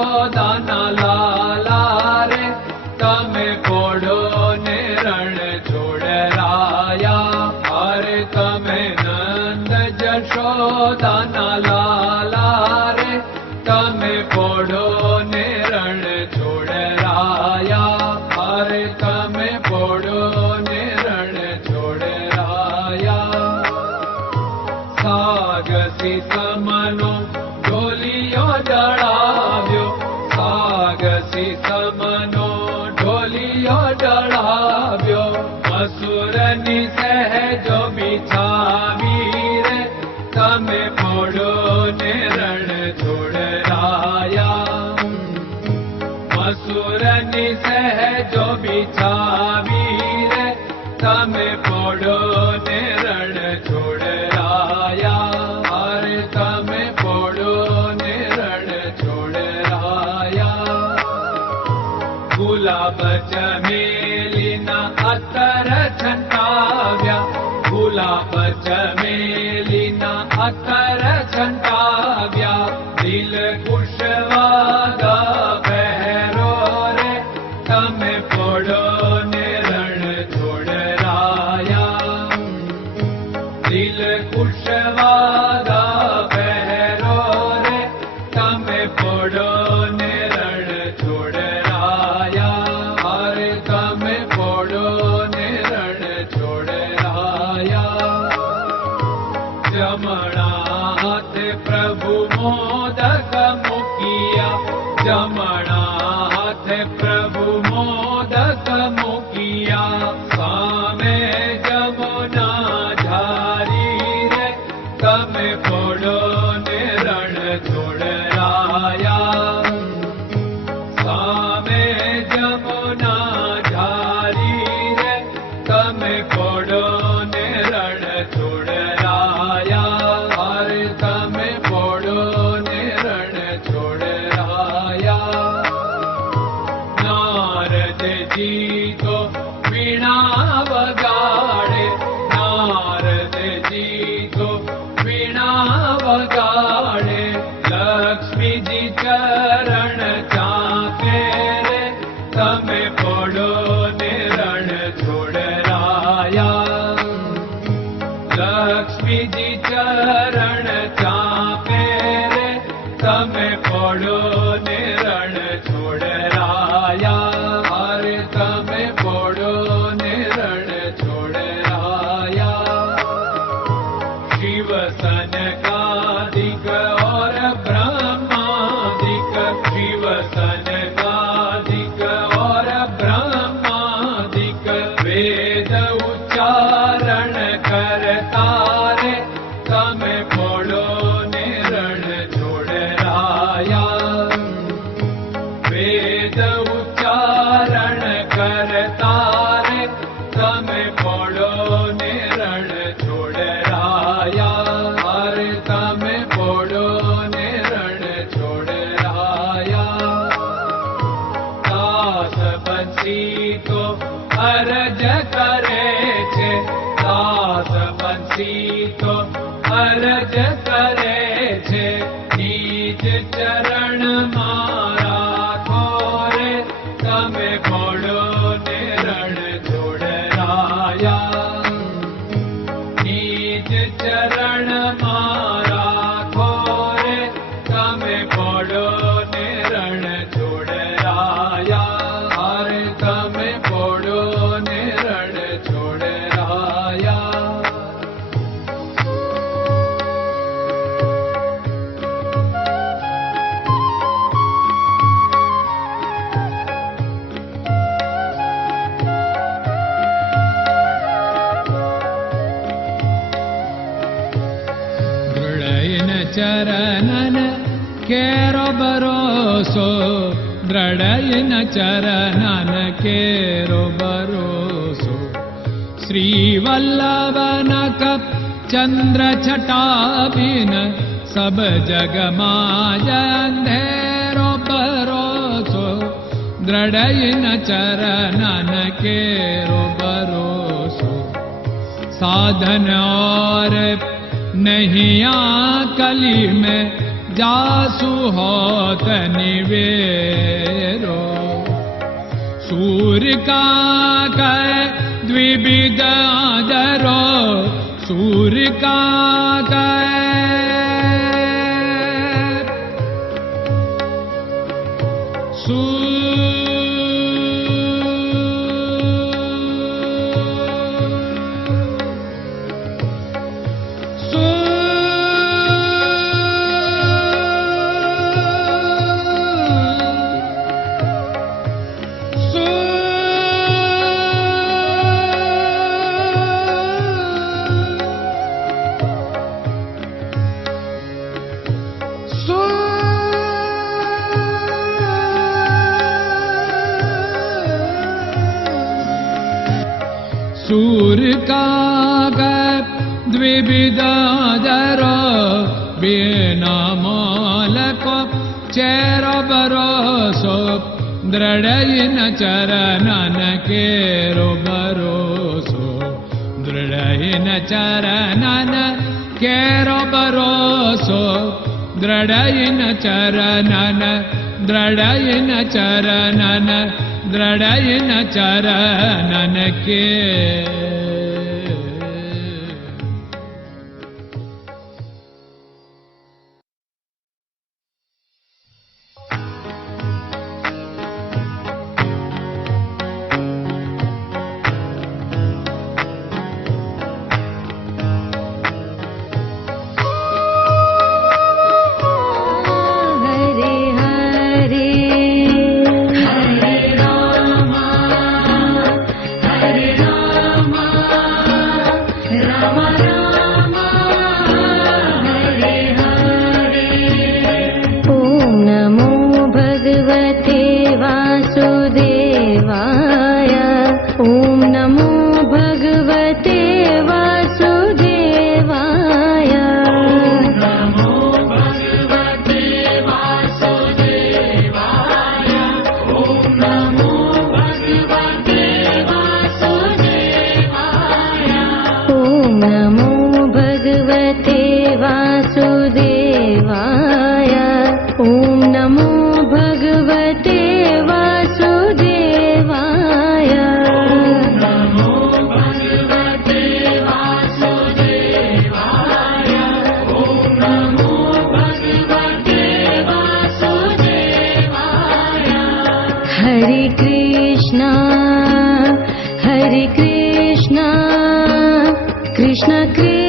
જશોદાના લાલા રે તમે પોડો ને રણ છોડરાયા. અરે તમે નંદ જશોદાના લાલા રે તમે પોડો ને રણ છોડરાયા. અરે તમે પોડો ને રણ છોડરાયા. સાગસી સમનો ઢોલિયો ડળાવ્યો, સાગસી સમનો ઢોલિયો ડળાવ્યો. મસૂરની સહેજો બિછાવી રે તમે પોડો ને રણ છોડરાયા. મસૂરની સહેજો બિછાવી રે તમે પોડો ને રણ છોડરાયા. અરે તમે પોડો ને રણ છોડરાયા. ગુલાબ ચમેલીના અત્તર છંટાવ્યા, ગુલાબ ચમેલીના અત્તર છંટાવ્યા. દિલ કુશવાદા પહેરો રે તમે પોડો ને રણ છોડરાયા. દિલ કુશવાદા પહેરો રે તમે પોડો ને રણ છોડરાયા. અરે તમે પોડો ને રણ છોડરાયા. જમણા હાથે પ્રભુ મોદક મૂકિયા, જમણા હાથે પ્રભુ મોદક મૂકિયા. સામે જમુના ઝારી રે તમે પોડો ને રણ છોડરાયા. સામે જમુના ઝારી રે તમે પોડો ને રણ છોડરાયા. અરે તમે પોડો ને રણ છોડરાયા. નારદજી તો વીણા વગાડે, નારદજી તો વીણા વગાડે. લક્ષ્મીજી ચરણ ચાકે રે તમે પોડો ને રણ છોડરાયા. લક્ષ્મીજી ચરણ ચાપે રે તમે પોડો ને રણ છોડરાયા. અરે તમે પોડો ને રણ છોડરાયા. શિવ સનકાદિક और ब्रह्मादिक, शिव सनकादिक और ब्रह्मादिक. वेद उच्चारण करता रे તમે પોડો ને રણ છોડરાયા. વેદ ઉચ્ચારણ કરતા રે તમે પોડો ને રણ છોડરાયા. અરે તમે પોડો ને રણ છોડરાયા. દાસ બંસી તો અરજ કરે છે, દાસ બંસી તો અરજ કરે છે. નીચ ચરણ મારા ખોરે તમે પોડો ને રણ છોડરાયા. નીચ ચરણ મારા ખોરે તમે પોડો ને રણ છોડરાયા. અરે તમે પોડો ને રણ છોડરાયા. ચરણન કેરો ભરોસો, દ્રઢયન ચરણન કેરો ભરોસો. શ્રી વલ્લભન કપ ચંદ્ર છટાબિન સબ જગમાં અંધેરો ભરોસો. દ્રઢયન ચરણન કેરો ભરોસો. साधन और नहीं कली में जासु होत निवेरो। सूर्य का कै द्विविध आदरो, सूर्य का सूर्य का द्विविधादरो, बिना मोल को चेर भरोसो, दृढ़ चरणन केरो भरोसो, दृढ़ चरणन केरो भरोसो, दृढ़ चरणन, दृढ़ चरणन, दृढ़ चरणन के। Krishna Krishna